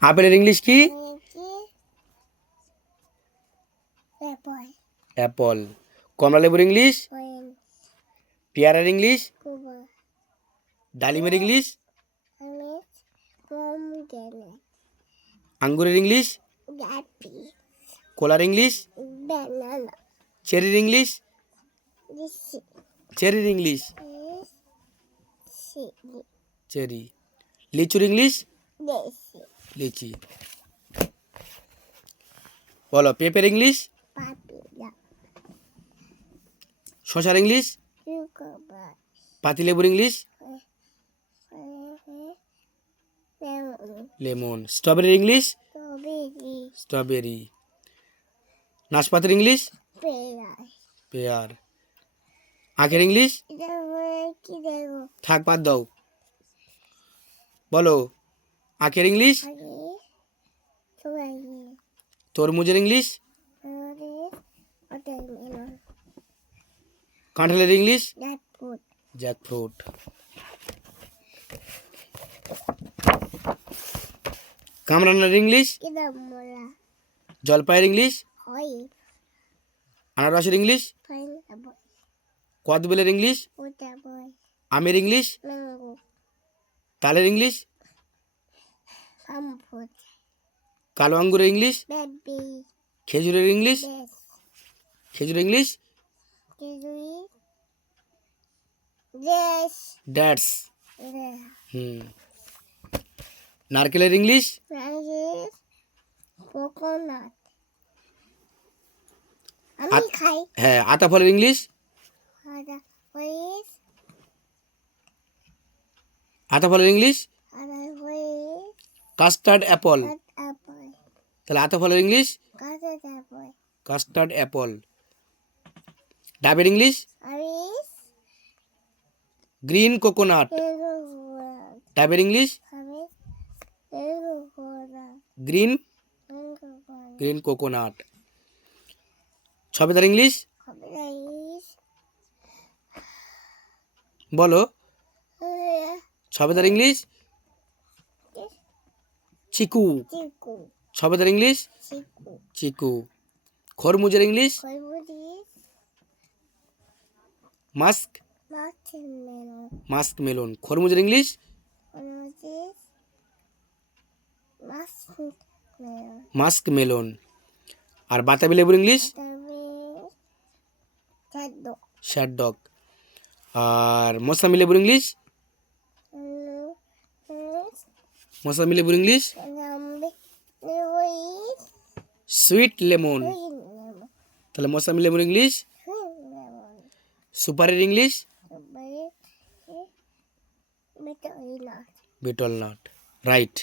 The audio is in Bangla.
আপেলের ইংলিশ কি? Apple. অ্যাপল। কমলালেবুর ইংলিশ? Orange. পেয়ারার ইংলিশ? Cuba. ডালিমের ইংলিশ? Orange. Pomegranate. আঙ্গুরের ইংলিশ? Apple. কলার ইংলিশ? Banana. চেরির ইংলিশ? This চেরির ইংলিশ? is chili. চেরি। লিচুর ইংলিশ? This lychee. বলো পেঁপের ইংলিশ? papaya. শশার ইংলিশ? Cucumber. পাতিলেবুর ইংলিশ? Lemon. লেমন। স্ট্রবেরির ইংলিশ? Strawberry. স্ট্রবেরি। নাশপাতির ইংলিশ? Pear. পেয়ার। আখের ইংলিশ? কি দেবো? থাক বাদ দাও। বলো আখের ইংলিশ? আগে সবাই তরমুজের ইংলিশ? watermelon. কাঁঠালের ইংলিশ? Jackfruit. জ্যাকফ্রুট। কামরাঙার ইংলিশ? কিদামরা. জলপাইয়ের ইংলিশ? হয়. আনারসের ইংলিশ? Pineapple. কদবেলের ইংলিশ? Waterboy. আমের ইংলিশ? Mango. তালের ইংলিশ? Pumpkin. কালো আঙ্গুরের ইংলিশ? Baby. খেজুরের ইংলিশ? Yes. খেজুরের English? Kiwi. Yes. That's. Yeah. নারকেলের ইংলিশ? Francis. Coconut. আমি খাই. হ্যাঁ। আতা ফলের ইংলিশ? আদা. Please. আতা ফলের ইংলিশ? আদা. Please. Custard apple. Cut apple. তাহলে আতা ফলের English? Cut apple. Custard apple. ডাবের English? Aris. Green coconut. Peruvian. ডাবের English? Aris. Peruvian. Green Peruvian. Green coconut. সবেদার ইংলিশ? Aris. বলো সবেদার ইংলিশ? চিকু। Chiku. সবেদার ইংলিশ? Chiku. চিকু। খরমুজের English? Coyotes. Musk Marshmallow. Musk melon. খরমুজের English? Coyotes. Marshmallow. Musk melon. আর বাতাবি লেবুর English? Buttermilk. Dog. Shaddock. আর মৌসামি লেবুর ইংলিশ? মৌসামি লেবুর ইংলিশ? Sweet lemon. তাহলে মৌসামি লেবুর ইংলিশ? সুপারির ইংলিশ? Betel nut. রাইট।